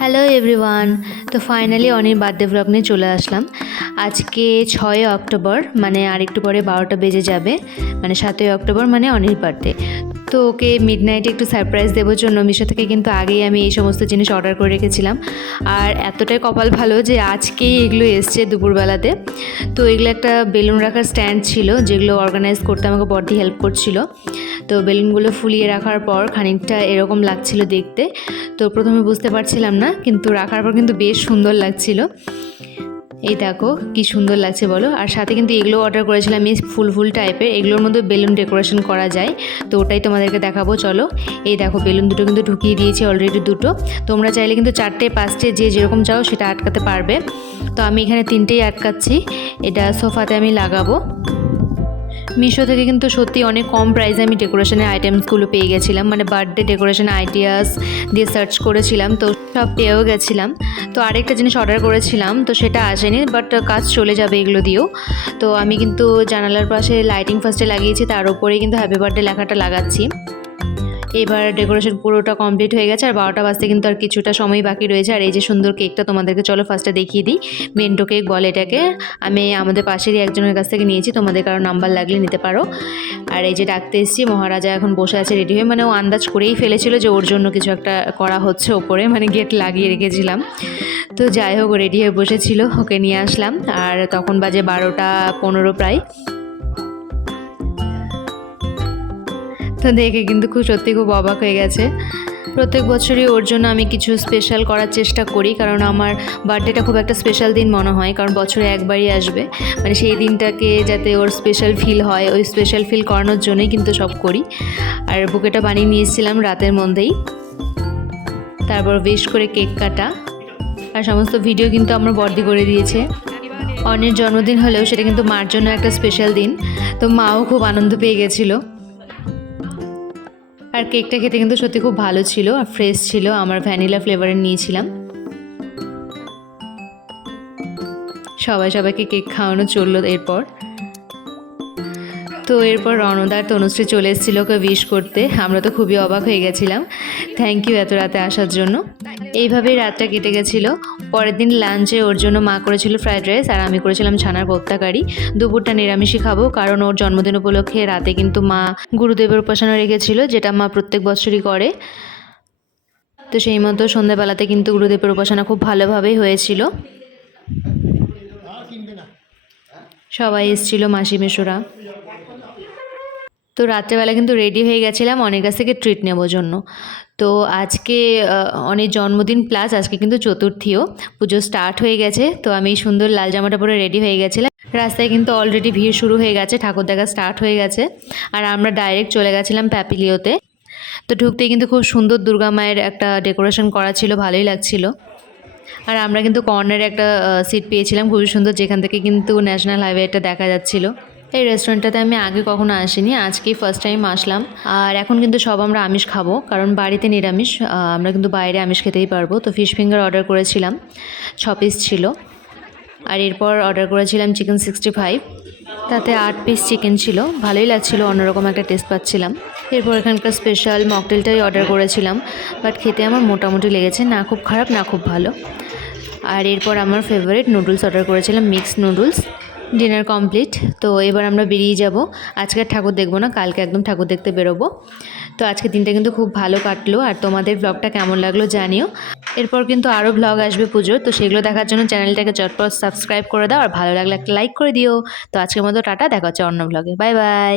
Hello everyone. তো finally অনির birthday blog নিয়ে চলে আসলাম। আজকে 6 অক্টোবর, মানে আর একটু পরে 12টা বেজে যাবে, মানে 7 অক্টোবর মানে অনির বার্থডে। তো ওকে মিডনাইটে একটু সারপ্রাইজ দেওয়ার জন্য মিশো থেকে কিন্তু আগেই আমি এই সমস্ত জিনিস অর্ডার করে রেখেছিলাম। আর এতটাই কপাল ভালো যে আজকেই এগুলো এসছে দুপুরবেলাতে। তো এগুলো একটা বেলুন রাখার স্ট্যান্ড ছিল, যেগুলো অর্গানাইজ করতে আমাকে বড্ড হেল্প করছিল। তো বেলুনগুলো ফুলিয়ে রাখার পর খানিকটা এরকম লাগছিল দেখতে। তো প্রথমে বুঝতে পারছিলাম না, কিন্তু রাখার পর কিন্তু বেশ সুন্দর লাগছিল। এই দেখো কি সুন্দর লাগছে বলো। আর সাথে কিন্তু এগুলো অর্ডার করেছিলাম এই ফুল টাইপের, এগুলোর মধ্যে বেলুন ডেকোরেশন করা যায়। তো ওটাই তোমাদেরকে দেখাবো, চলো। এই দেখো বেলুন দুটো কিন্তু ঢুকিয়ে দিয়েছি অলরেডি দুটো। তোমরা চাইলে কিন্তু 4টে 5টে যে যেরকম চাও সেটা আটকাতে পারবে। তো আমি এখানে 3টেই আটকাচ্ছি। এটা সোফাতে আমি লাগাবো। মিশো থেকে কিন্তু সত্যি অনেক কম প্রাইসে আমি ডেকোরেশনের আইটেমসগুলো পেয়ে গেছিলাম, মানে বার্থডে ডেকোরেশন আইডিয়াস দিয়ে সার্চ করেছিলাম, তো সব পেয়েও গেছিলাম। তো আরেকটা জিনিস অর্ডার করেছিলাম, তো সেটা আসেনি, বাট কাজ চলে যাবে এগুলো দিয়েও। তো আমি কিন্তু জানালার পাশে লাইটিং ফার্স্টে লাগিয়েছি, তার উপরেই কিন্তু হ্যাপি বার্থডে লেখাটা লাগাচ্ছি। এবার ডেকোরেশন পুরোটা কমপ্লিট হয়ে গেছে, আর 12টা বাজতে কিন্তু আর কিছুটা সময় বাকি রয়েছে। আর এই যে সুন্দর কেকটা তোমাদেরকে চলো ফার্স্টে দেখিয়ে দিই। মেন্টো কেক বলে এটাকে। আমি আমাদের পাশেরই একজনের কাছ থেকে নিয়েছি, তোমাদের কারো নাম্বার লাগলে নিতে পারো। আর এই যে ডাকতে এসেছি, মহারাজা এখন বসে আছে রেডি হয়ে, মানে ও আন্দাজ করেই ফেলেছিল যে ওর জন্য কিছু একটা করা হচ্ছে ওপরে, মানে গেট লাগিয়ে রেখেছিলাম। তো যাই হোক রেডি হয়ে বসেছিল, ওকে নিয়ে আসলাম। আর তখন বাজে 12টা 15 প্রায়। তো দেখে কিন্তু সত্যি খুব অবাক হয়ে গেছে। প্রত্যেক বছরই ওর জন্য আমি কিছু স্পেশাল করার চেষ্টা করি, কারণ আমার বার্থডেটা খুব একটা স্পেশাল দিন মনে হয়, কারণ বছরে একবারই আসবে। মানে সেই দিনটাকে যাতে ওর স্পেশাল ফিল হয়, ওই স্পেশাল ফিল করানোর জন্যই কিন্তু সব করি। আর বুকেটা বানিয়ে নিয়ে এসেছিলাম রাতের মধ্যেই। তারপর বেশ করে কেক কাটা আর সমস্ত ভিডিও কিন্তু আমার বর্দি করে দিয়েছে। অনেক জন্মদিন হলেও সেটা কিন্তু মার জন্য একটা স্পেশাল দিন, তো মাও খুব আনন্দ পেয়ে গেছিলো। আর কেকটা খেতে কিন্তু সত্যি খুব ভালো ছিল আর ফ্রেশ ছিল, আমার ভ্যানিলা ফ্লেভারের নিয়েছিলাম। সবাইকে কেক খাওয়ানো চললো এরপর। তো এরপর রণদার তনুশ্রী চলে এসেছিলো ওকে উইশ করতে। আমরা তো খুবই অবাক হয়ে গেছিলাম। থ্যাংক ইউ এত রাতে আসার জন্য। এইভাবেই রাতটা কেটে গেছিলো। পরের দিন লাঞ্চে ওর জন্য মা করেছিল ফ্রাইড রাইস, আর আমি করেছিলাম ছানার কোপ্তা কারি। দুপুরটা নিরামিষই খাবো, কারণ ওর জন্মদিন উপলক্ষে রাতে কিন্তু মা গুরুদেবের উপাসনা রেখেছিল, যেটা মা প্রত্যেক বছরই করে। তো সেই মতো সন্ধ্যাবেলাতে কিন্তু গুরুদেবের উপাসনা খুব ভালোভাবেই হয়েছিল। সবাই এসেছিল, মাসি মেশোরা। তো রাত্রেবেলা কিন্তু রেডি হয়ে গেছিলাম অনেক কাছ থেকে ট্রিট নেওয়ার জন্য। তো আজকে অনেক জন্মদিন প্লাস আজকে কিন্তু চতুর্থীও, পুজো স্টার্ট হয়ে গেছে। তো আমি সুন্দর লাল জামাটা পরে রেডি হয়ে গেছিলাম। রাস্তায় কিন্তু অলরেডি ভিড় শুরু হয়ে গেছে, ঠাকুর দেখা স্টার্ট হয়ে গেছে। আর আমরা ডাইরেক্ট চলে গেছিলাম প্যাপিলিওতে। তো ঢুকতেই কিন্তু খুব সুন্দর দুর্গা মায়ের একটা ডেকোরেশন করা ছিল, ভালোই লাগছিল। আর আমরা কিন্তু কর্নারে একটা সিট পেয়েছিলাম খুবই সুন্দর, যেখান থেকে কিন্তু ন্যাশনাল হাইওয়েটা দেখা যাচ্ছিল। এই রেস্টুরেন্টটাতে আমি আগে কখনো আসিনি, আজকেই ফার্স্ট টাইম আসলাম। আর এখন কিন্তু সব আমরা আমিষ খাবো, কারণ বাড়িতে নিরামিষ, আমরা কিন্তু বাইরে আমিষ খেতেই পারবো। তো ফিশ ফিঙ্গার অর্ডার করেছিলাম, 6 পিস ছিল। আর এরপর অর্ডার করেছিলাম চিকেন 65, তাতে 8 পিস চিকেন ছিল, ভালোই লাগছিল, অন্যরকম একটা টেস্ট পাচ্ছিলাম। এরপর এখানকার স্পেশাল মকটেলটাই অর্ডার করেছিলাম, বাট খেতে আমার মোটামুটি লেগেছে, না খুব খারাপ না খুব ভালো। আর এরপর আমার ফেভারিট নুডলস অর্ডার করেছিলাম, মিক্সড নুডলস। Dinner complete. তো এবার আমরা বেরিয়ে যাব। আজকে ঠাকুর দেখবো না, কালকে একদম ঠাকুর দেখতে বেরোবো। তো আজকে দিনটা কিন্তু খুব ভালো কাটলো। আর তোমাদের ব্লগটা কেমন লাগলো জানিও। এরপর কিন্তু আরও ব্লগ আসবে পুজোর, তো সেগুলো দেখার জন্য চ্যানেলটাকে চটপট সাবস্ক্রাইব করে দাও, আর ভালো লাগলে একটা লাইক করে দিও। তো আজকের মতো টাটা, দেখা হচ্ছে অন্য ব্লগে। Bye bye.